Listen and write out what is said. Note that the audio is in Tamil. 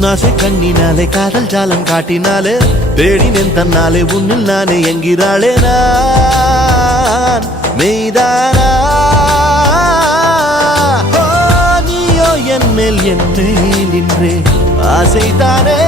உன்னாசை கண்ணினாலே காதல் ஜாலம் காட்டினாலே தேடினேன் தன்னாலே உன்னில் நானே என்கிறாளே நான் மெய்தானா நீயோ என் மேல் நின்றே ஆசைதானே